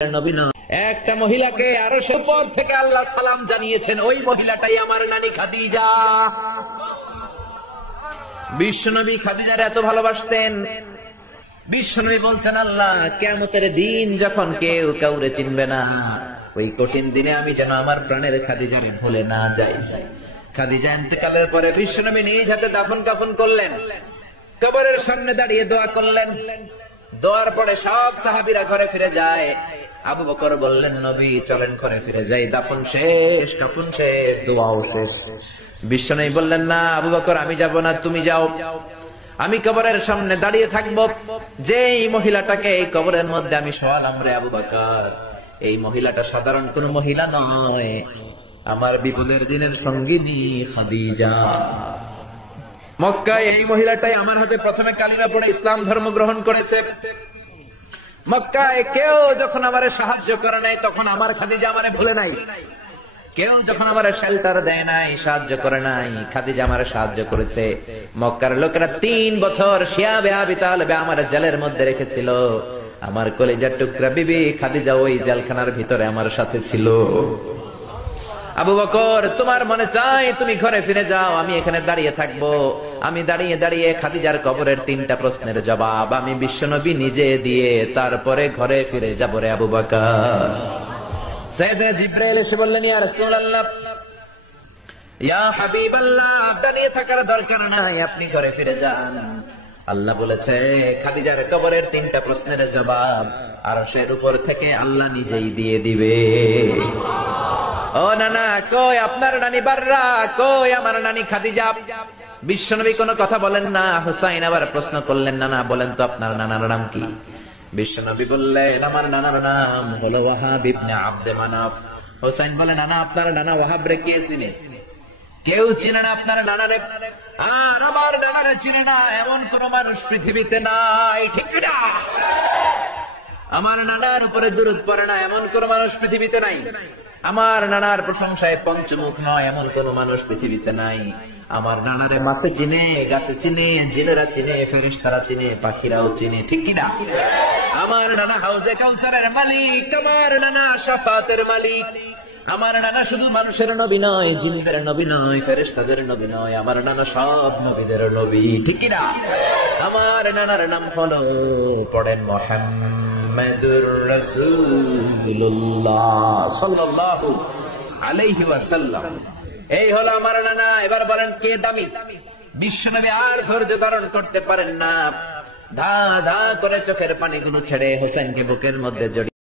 নবী না, একটা মহিলাকে আরশের উপর থেকে আল্লাহ সালাম জানিয়েছেন, ওই মহিলাটাই আমার নানি খাদিজা। বিশ্বনবী খাদিজার এত ভালোবাসতেন। বিশ্বনবী বলতেন, আল্লাহ কিয়ামতের দিন যখন কেউ কাউরে চিনবে না, ওই কঠিন দিনে আমি যেন আমার প্রাণের খাদিজারে ভুলে না যাই। খাদিজা ইন্তেকালের পরে বিশ্বনবী নিজ হাতে দাফন কাফন করলেন, কবরের সামনে দাঁড়িয়ে দোয়া করলেন। দোয়ার পরে সব সাহাবীরা ঘরে ফিরে যায়। আবু বকর বললেন, নবী চলেন ঘরে ফিরে যাই, দাফন শেষ, কাফন শেষ, দোয়াও শেষ। বিশ্বনবী বললেন, না আবু বকর, আমি যাব না, তুমি যাও। আমি কবরের সামনে দাঁড়িয়ে থাকবো। যেই মহিলাটাকে এই কবরের মধ্যে আমি শোয়ালাম রে আবু বকর, এই মহিলাটা সাধারণ কোন মহিলা নয়, আমার বিপদের দিনের সঙ্গিনী খাদিজা। মক্কায় এই মহিলাটাই আমার হাতে প্রথমে কালিমা পড়ে ইসলাম ধর্ম গ্রহণ করেছে। মক্কায় কেউ যখন আমারে সাহায্য করে নাই, তখন আমার খাদিজা আমারে ভুলে নাই। কেউ যখন আমারে শেল্টার দেয় নাই, সাহায্য করে নাই, খাদিজা আমারে সাহায্য করেছে। মক্কার লোকেরা 3 বছর শিয়াবে আবি তালেবে আমার জেলের মধ্যে রেখেছিল। আমার কলিজার টুকরা বিবি খাদিজা ওই জেলখানার ভিতরে আমার সাথে ছিল। আবু বকর, তোমার মনে চাই তুমি ঘরে ফিরে যাও, আমি এখানে দাঁড়িয়ে থাকবো। আমি দাঁড়িয়ে দাঁড়িয়ে খাদিজার কবরের 3টা প্রশ্নের জবাব আমি বিশ্বনবী নিজে দিয়ে তারপরে ঘরে ফিরে যাব রে আবু বকর। সাইয়েদনা জিবরাইল এসে বললেন, ইয়া রাসূলুল্লাহ, ইয়া হাবিবাল্লাহ, দাঁড়িয়ে থাকার দরকার নাই, আপনি ঘরে ফিরে যান। আল্লাহ বলেছে, খাদিজার কবরের 3টা প্রশ্নের জবাব আরশের উপর থেকে আল্লাহ নিজেই দিয়ে দিবে। ও নানা, কই আপনার নানি বাররা, কই আমার নানি খাদিজা? বিশ্বনবী কোনো কথা বলেন না। হুসাইন আবার প্রশ্ন করলেন, নানা বলেন তো আপনার নানার নাম কি? বিশ্বনবী বললেন, আমার নানার নাম হলো ওয়াহাব ইবনে আব্দে মানাফ। হুসাইন বলে, নানা আপনার নানা ওয়াহাব রে কে চিনে? কেউ চিনে না আপনার নানারে। আর আমার নানারে চিনে না এমন কোন মানুষ পৃথিবীতে নাই, ঠিক না? আমার নানার উপরে দুরূদ পড়ে না এমন কোন মানুষ পৃথিবীতে নাই। আমার নানার প্রশংসায় পঞ্চমুখ নয় এমন কোন মানুষ পৃথিবীতে নাই। আমার নানারে মাছে চিনে, গাছে চিনে, জিনেরা চিনে, ফেরেশতারা চিনে, পাখিরাও চিনে, ঠিক কিনা? আমার নানা হাউজে কাউসারের মালিক, আমার নানা শাফাতের মালিক। আমার নানা শুধু মানুষের নবী নয়, জিনদের নবী নয়, ফেরেশতাদের নবী নয়, আমার নানা সব নবীদের নবী, ঠিক কিনা? আমার নানার নাম হলো, পড়েন, মুহাম্মাদুর রাসূলুল্লাহ সাল্লাল্লাহু আলাইহি ওয়াসাল্লাম। এই হলো আমার নানা। এবার বলেন, কে দামি? বিশ্বনবী আর ধৈর্য ধারণ করতে পারেন না, ধা ধা করে চোখের পানিগুলো ছেড়ে হোসেনকে বুকের মধ্যে জড়িয়ে